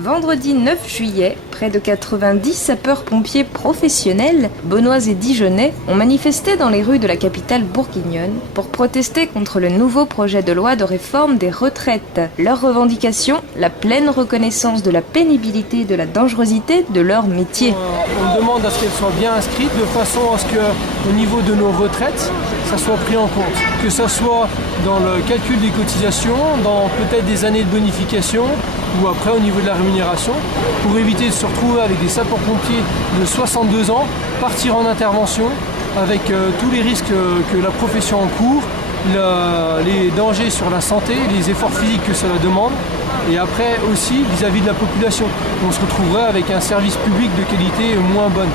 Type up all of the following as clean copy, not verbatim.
Vendredi 9 juillet, près de 90 sapeurs-pompiers professionnels, beaunois et dijonnais, ont manifesté dans les rues de la capitale bourguignonne pour protester contre le nouveau projet de loi de réforme des retraites. Leur revendication, la pleine reconnaissance de la pénibilité et de la dangerosité de leur métier. On demande à ce qu'elles soient bien inscrites de façon à ce qu'au niveau de nos retraites, ça soit pris en compte. Que ça soit dans le calcul des cotisations, dans peut-être des années de bonification ou après au niveau de la rémunération, pour éviter de se retrouver avec des sapeurs-pompiers de 62 ans, partir en intervention avec tous les risques que la profession encourt, les dangers sur la santé, les efforts physiques que cela demande, et après aussi vis-à-vis de la population. On se retrouverait avec un service public de qualité moins bonne.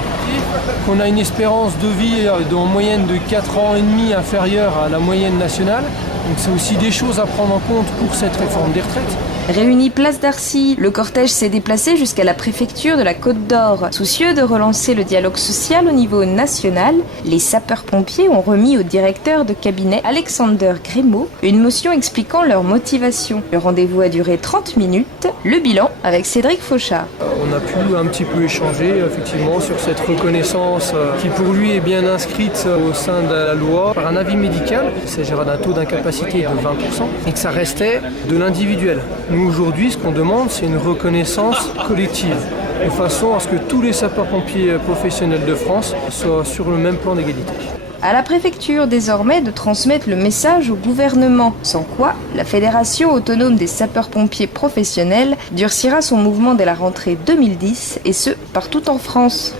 On a une espérance de vie en moyenne de 4 ans et demi inférieure à la moyenne nationale. Donc c'est aussi des choses à prendre en compte pour cette réforme des retraites. Réuni place d'Arcy, le cortège s'est déplacé jusqu'à la préfecture de la Côte d'Or. Soucieux de relancer le dialogue social au niveau national, les sapeurs-pompiers ont remis au directeur de cabinet Alexander Grémaud une motion expliquant leur motivation. Le rendez-vous a duré 30 minutes. Le bilan avec Cédric Fauchard. On a pu un petit peu échanger effectivement sur cette reconnaissance qui pour lui est bien inscrite au sein de la loi par un avis médical. Il s'agira d'un taux d'incapacité de 20% et que ça restait de l'individuel. Nous aujourd'hui ce qu'on demande c'est une reconnaissance collective de façon à ce que tous les sapeurs-pompiers professionnels de France soient sur le même plan d'égalité. À la préfecture désormais de transmettre le message au gouvernement, sans quoi la Fédération autonome des sapeurs-pompiers professionnels durcira son mouvement dès la rentrée 2010 et ce, partout en France.